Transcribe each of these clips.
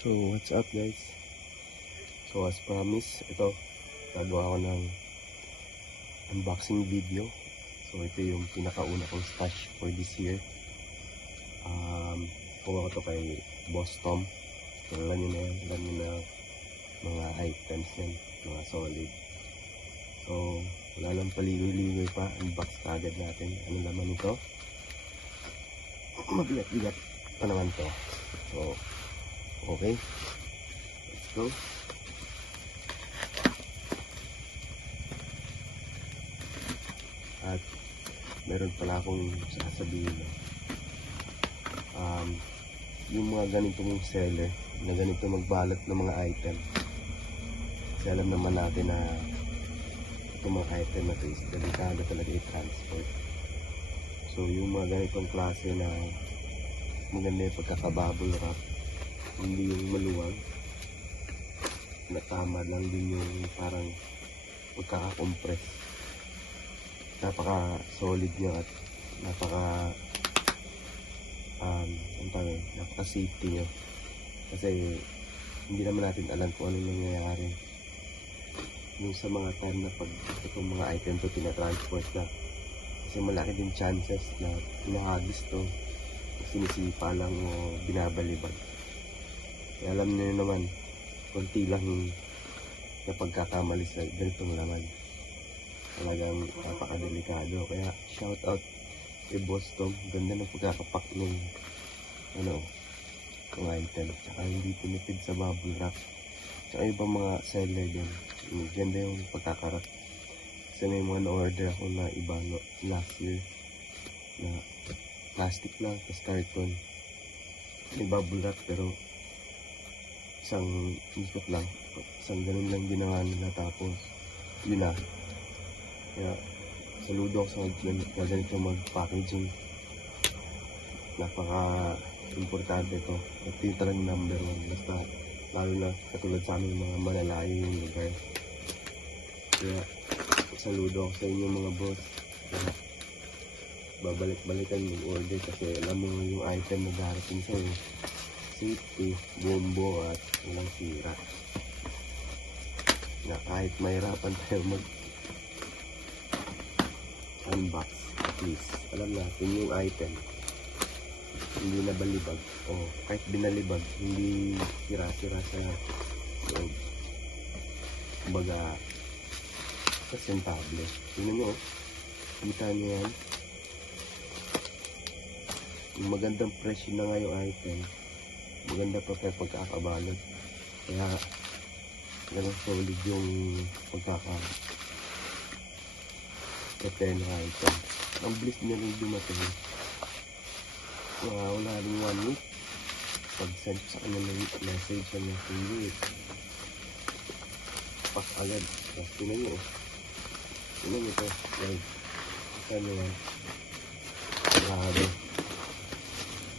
So what's up guys? So as promised, ito gagawa ko ng unboxing video. So ito yung pinakauna kong stash for this year. Kuha ko to kay Boss Tom. So alam nyo na mga items yan, mga solid. So wala lang paligoy-ligoy pa, unbox ka agad natin. Ano naman ito? Mabigat-bigat pa naman to. So okay, let's go. At meron pala akong sasabihin. Yung mga ganitong seller na ganito magbalot ng mga item, kasi alam naman natin na itong mga item na ito is delikado talaga i-transport. So yung mga ganitong klase na maganda yung pagkakabubble wrap, hindi yung maluwag na tama lang din yung parang pagkakakompress. Napaka solid niya at napaka safety niya, kasi hindi naman natin alam kung anong nangyayari yung sa mga time na pag itong mga item to tinatransport na, kasi malaki din chances na pinahagis to, sinisipa lang o binabalibag. Kaya alam niyo naman, konti lang yung napagkakamali sa ganitong laman. Talagang napakadelikado. Kaya shout out kay Boss Tom. Ganda ng pagkakapak ng mga item. Tsaka hindi tinipid sa bubble wrap. Tsaka ibang mga seller din. Ganda yung pagkakarap. Kasi may mga na-order ako na iba last year na plastic lang, tas carton. May bubble wrap pero isang ikot lang. Isang ganun lang ginawa nila, tapos yun na. Kaya saludo ako sa ganito mag-packaging. Napaka-importante ito. Ito yung talagang number 1. Basta lalo na katulad sa amin mga malalayo yung lugar. Kaya saludo ako sa inyo mga boss. Kaya babalik-balikan yung order kasi alam mo yung item na darating sa'yo. Safety, bombo at walang sira. Na kahit mahirapan tayo unbox, at least alam natin yung item hindi nabalibag o kahit binalibag hindi sira-sira sa loob. Kumbaga presentable. Tingnan nyo, kita nyo yan, yung magandang presyo na nga yung item, maganda pa tayo pagkakabalot. Kaya ganang solid yung prepare na item. Ang bliss niya rin dumating. Wala rin 1 week. Pag-send sa kanya ng message sa messenger, pack agad. Tapos tinan nyo. Tinan nyo ito. Saan nyo yan? Grabe.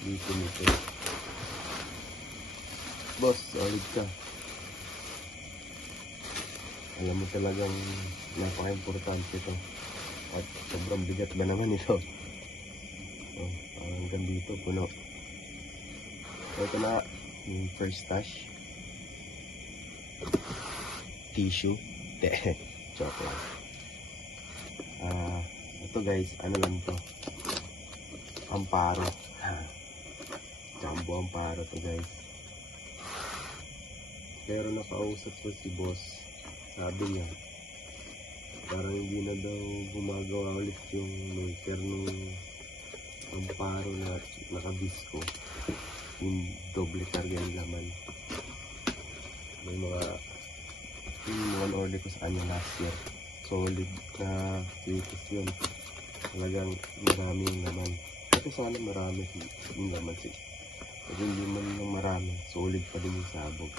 Dito nito. Boss, solid ka. Alam mo talagang napaka-importante ito. At sobrang bigat ba naman ito? Hanggang dito puno. So ito na yung first stash. Tissue. Joke lang. Ito guys, ano lang to, Amparo. Jumbo Amparo to guys. Pero nakausap ko si boss, sabi niya parang hindi na daw gumagawa ulit yung maker nung Amparo na nakabisko, yung doble karga yung laman. May mga order ko sa kanya last year, solid na quickest yun. Talagang marami yung laman. Ito sana marami yung laman siya. Pag hindi man lang marami, solid pa din yung sabog.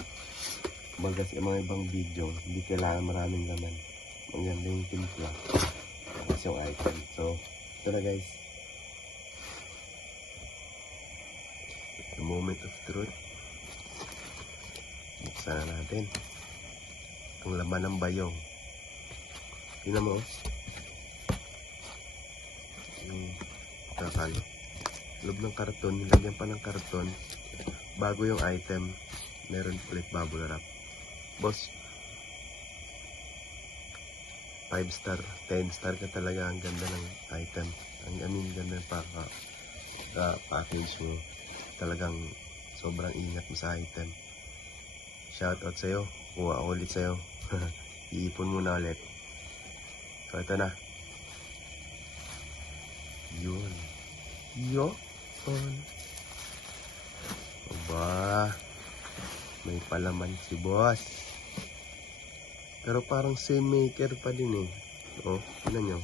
Kumbaga sa mga ibang video, hindi kailangan maraming laman. Ang ganda yung timpla kasi yung item. So ito na guys, the moment of truth. Buksan na natin ang laman ng bayong. Tingnan mo yung kakalo, loob ng karton, nilagyan pa ng karton bago yung item. meron ulit bubble wrap. Boss, 5 star, 10 star ka talaga. Ang ganda ng item. Ganda ng package mo. Talagang sobrang ingat mo sa item. Shoutout sa'yo. Kuha ako ulit sa'yo. Iipon muna ulit. So, ito na. Yun. Yun. Aba. May palaman si boss. Pero parang same maker pa din eh. Oh, tignan nyo.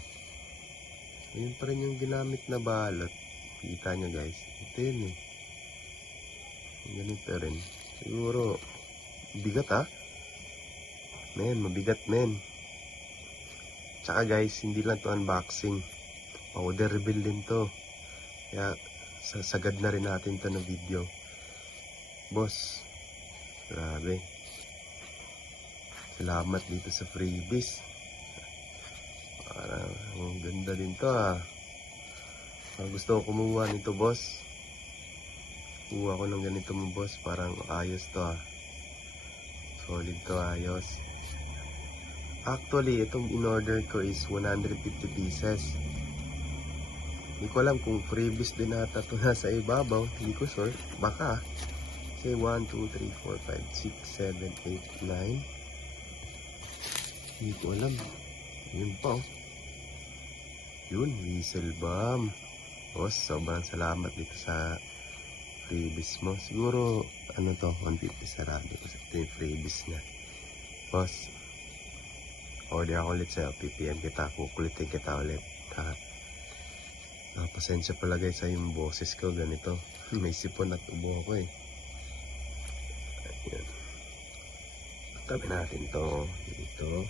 Ayun pa rin yung ginamit na balot. Kita nyo guys. Ito yun eh. Ganito rin. Siguro, bigat ha. Men, mabigat men. Tsaka guys, hindi lang to unboxing. Powder reveal din to. Kaya, sagad na rin natin to na video. Boss, grabe. Salamat dito sa freebies. Parang, ang ganda din to ha. Parang gusto ko kumuha nito boss. Kuha ko ng ganito mo boss. Parang ayos to ha. Solid to, ayos. Actually, itong in-order ko is 150 pieces. Hindi ko alam kung freebies din nata ito nasa ibabaw. Hindi ko sure. Baka. Say 1, 2, 3, 4, 5, 6, 7, 8, 9. Hindi ko alam. Yun pa oh. Yun, whistle bomb. Boss, sobrang salamat dito sa freebies mo. Siguro, ano to, 150 sarado. Kasi ito yung freebies niya. Boss, order ako ulit sa'yo. PPM kita, kukulitin kita ulit. Ha? Pasensya pala guys sa yung boses ko. Ganito. May sipon at ubo ako eh. Ayan. Tabi natin to. Dito.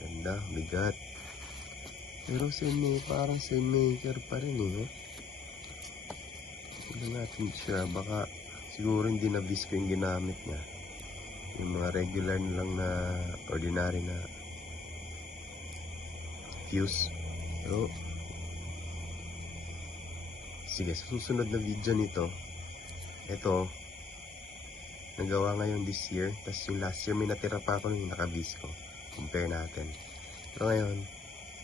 Ganda, bigat. Pero parang same maker pa rin eh. Hindi natin siya. Baka siguro hindi na visco yung ginamit niya. Yung mga regular lang na ordinary na fuse. Pero sige, sa susunod na video nito, ito nagawa ngayon this year. Tapos yung last year may natira pa ako yung naka-visco. Compare natin. Pero ngayon,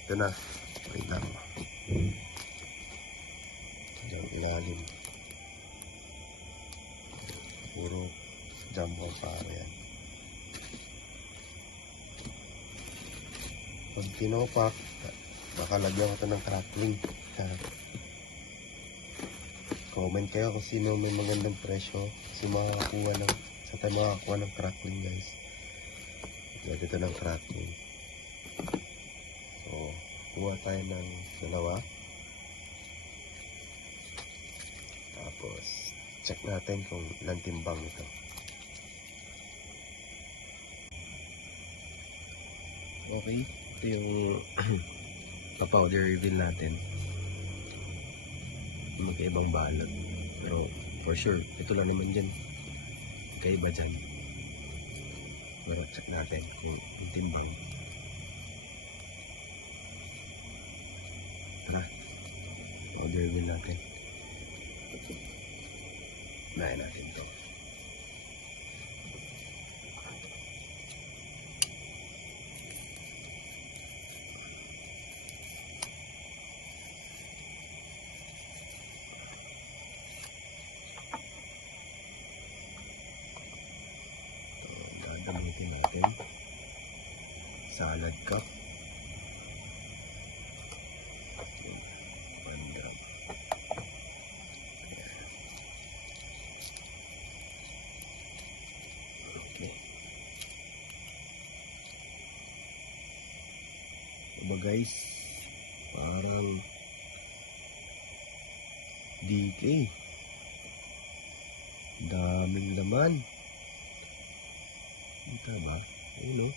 ito na. Wait lang. Diyan ilalim. Puro jumbo pa yan. Pag tinopak, nakalagyan ko ito ng crackling. Comment kayo kung sino may magandang presyo. Kasi makakakuha ng, sa tayo makakakuha ng crackling guys. Lagyan ito ng crackling. So, kuha tayo ng dalawa. Tapos, check natin kung ilang timbang ito. Okay, ito yung pa-powder reveal natin. Magkaibang balot. Pero, for sure, ito lang naman dyan. Kaiba dyan. Pero, check natin kung yung timbang. Tara, powder reveal natin. Nahin natin ito. Gagamitin natin salad cup. 1 gram. Okay. Diba guys, parang DK. Daming laman. Kita ba? Ayun o.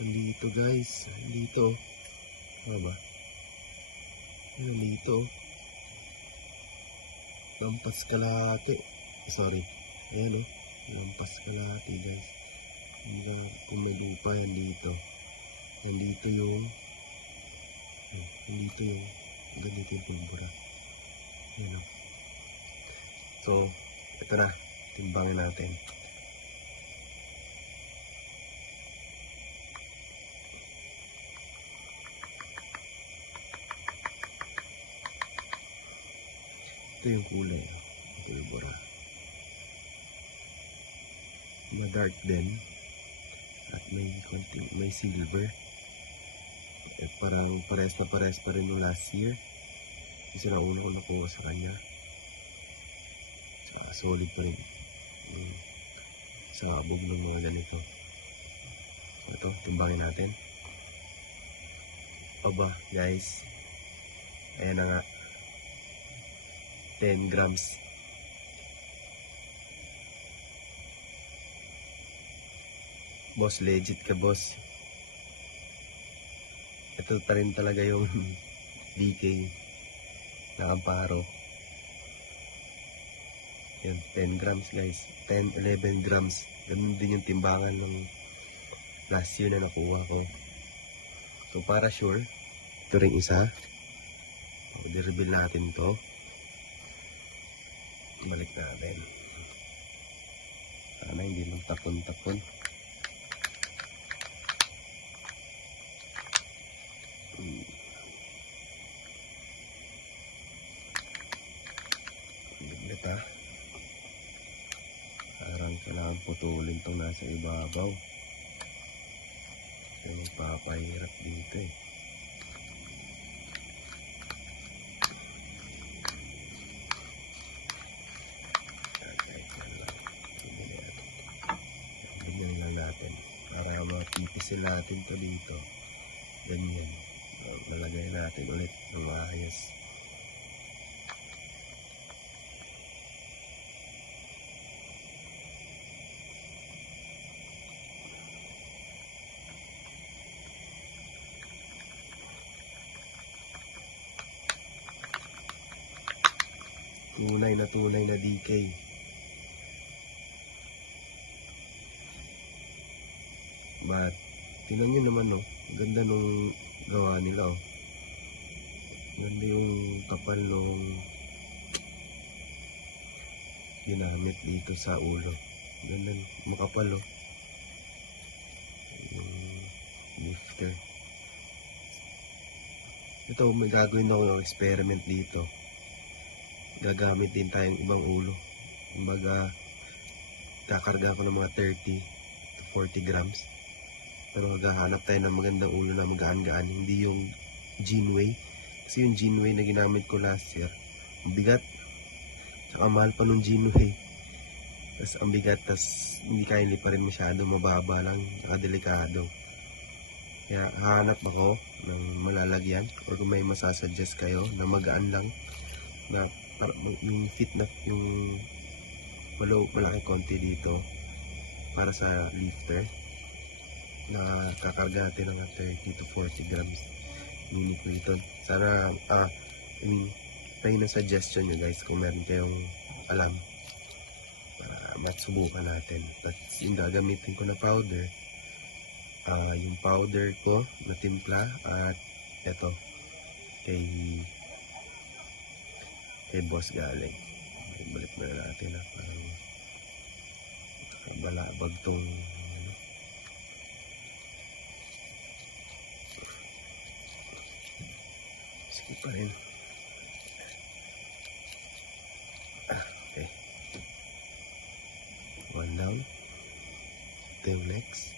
Andito guys. Andito. Ano ba? Ayun, andito. Lampas kalahati. Sorry. Ayan o. Lampas kalahati guys. Hanggang kumalupa yan dito. Nandito yung Ganito yung pulbura. Yun o. So, ito na. Timbangin natin. Ito yung kulay. Pulbura. Na dark din. At may silver. At parang pares pa rin yung last year. Kasi nauna ko nakuha sa kanya. Solid pa rin. Sabog ng mga ganito. Ito, timbangin natin. Aba, guys. Ayan na nga. 10 grams. Boss, legit ka, boss. Ito pa rin talaga yung DK na Amparo. Yan, 10 grams guys. 10, 11 grams. Ganun din yung timbangan ng last year na nakuha ko. So para sure, ito rin isa. I-reveal natin to. Balik natin. Sana hindi lang tapon-tapon. Biglit ha. Parang kailangan putulin itong nasa ibabaw. Kaya magpapahirap dito eh. Ganyan lang natin. Para mapipisil natin ito dito. Ganyan. Nalagay natin ulit ng maayos. Tunay na DK. But, tingnan nyo naman no, ganda nung gawa nila oh. Ganda yung kapal nung ginamit dito sa ulo. Ganda, makapal oh. Yung lifter. Ito, may gagawin ako ng experiment dito. Gagamit din tayong ibang ulo. Kumbaga, kakarga ko ng mga 30 to 40 grams. Pero maghahanap tayo ng magandang ulo na magaan-gaan. Hindi yung Genway. Kasi yung Genway na ginamit ko last year, ang bigat. Saka mahal pa nung Genway. Tapos ang bigat, tapos hindi kaya liparin masyado. Mababa lang, nakadelikado. Kaya hahanap ako ng malalagyan. Or kung may masasuggest kayo na magaan lang. Na yung fit na yung malaki konti dito para sa lifter na kakarga natin ng 30 to 40 grams. Unique po ito. Sana pay na suggestion nyo guys kung meron kayong alam para matsubukan natin. At yung gagamitin ko na powder, yung powder ko na timpla at eto kay boss galing. Balik na natin na parang nakabalabag tong sige pa rin. Okay. One down. Ito yung next.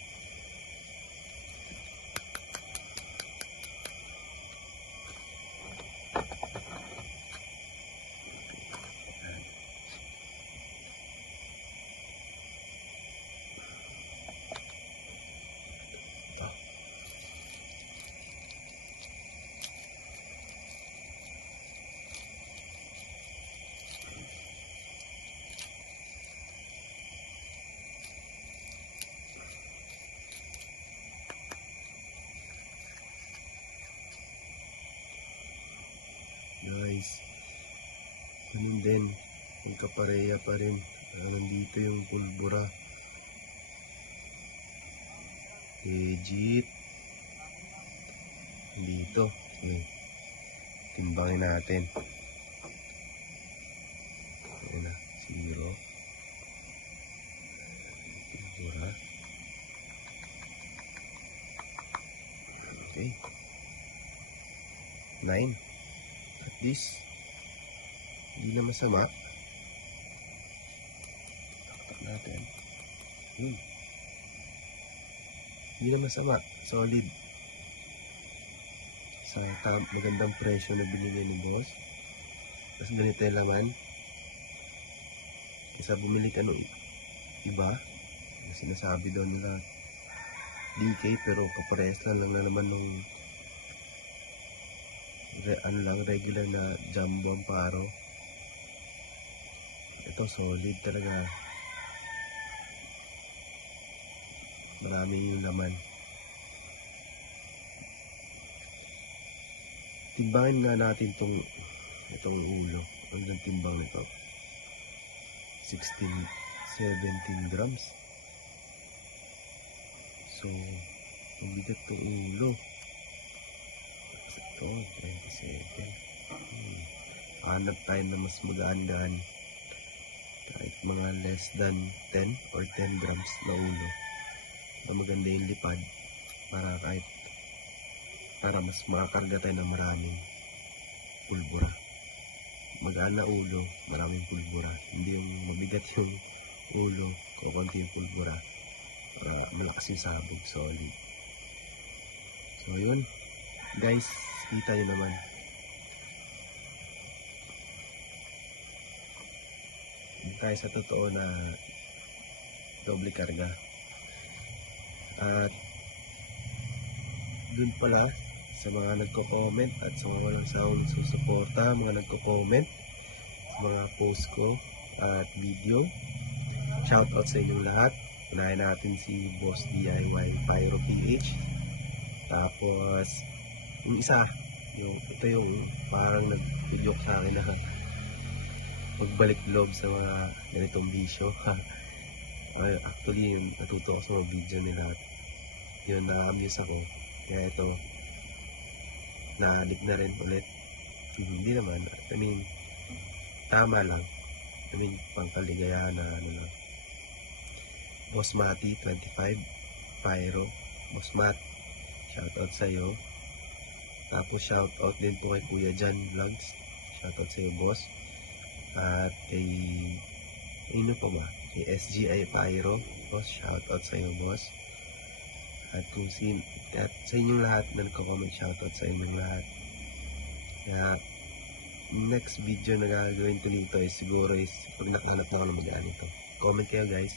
Guys, ganun din, yung kapareha pa rin. Nandito yung pulbura. Legit. Dito. Ito Timbangin natin. Ayan na, 0. Pulbura. Okay. 9. At least, hindi na masama. Tatak natin. Hindi na masama. Solid. Sa magandang presyo na binili ni boss. Tapos ganito yung laman. Isa bumili ka no iba. Sinasabi daw nila DK pero kaparehas lang na naman nung regular na jumbo ang paro. Ito solid talaga. Marami yung laman. Timbangin nga natin itong ulo. Ang timbang nito. 17 grams. So, ang bigat ng ulo. Ito, 27. Hanap tayo na mas magaan-gaan. Kahit mga less than 10 or 10 grams na ulo. Na maganda yung lipad. Para mas makakarga tayo ng maraming pulbura. Magaan na ulo, maraming pulbura. Hindi yung mabigat yung ulo, kukunti yung pulbura. Malakas yung sabog, solid. So yun, guys, kita nyo naman. Hindi tayo sa totoo na doble karga. At dun pala, sa mga nagko-comment at sa mga walang sawang susuporta, mga nagko-comment sa mga post ko at video. Shoutout sa inyong lahat. Unahin natin si Boss DIY Pyro PH. Tapos, yung isa, ito yung parang nag-video sa akin na magbalik loob sa mga ganitong bisyo. Actually, natuto ako sa mga video nila. Yun, na-amuse ako. Kaya ito, na-addict na rin ulit. Hindi naman. I mean, tama lang. I mean, pangkaligayahan na ano lang. Boss Mati 25 Pyro. Boss Mat, shoutout sa'yo. Tapos shoutout din po kay Kuya Jan Vlogs. Shoutout sa'yo, boss. At kay pa ba? Kay SGI Pyro. Boss, shoutout sa'yo, boss. At sa inyong lahat na nagko-comment, shoutout sa inyong lahat. Kaya next video na gagawin ko nito is siguro pag nakahanap na ako ng magaan ito. Comment kayo, guys.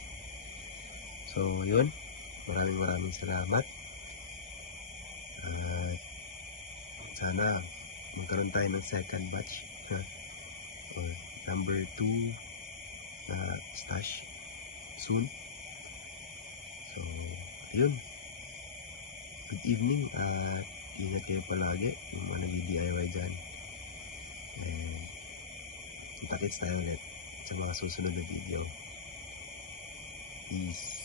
So yun, maraming salamat. At sana magkaroon tayo ng second batch or number 2 stash soon. So yun, good evening at ingat kayo palagi yung mga nag-DIY dyan. And kita-kits tayo ulit sa mga susunod na video. Peace.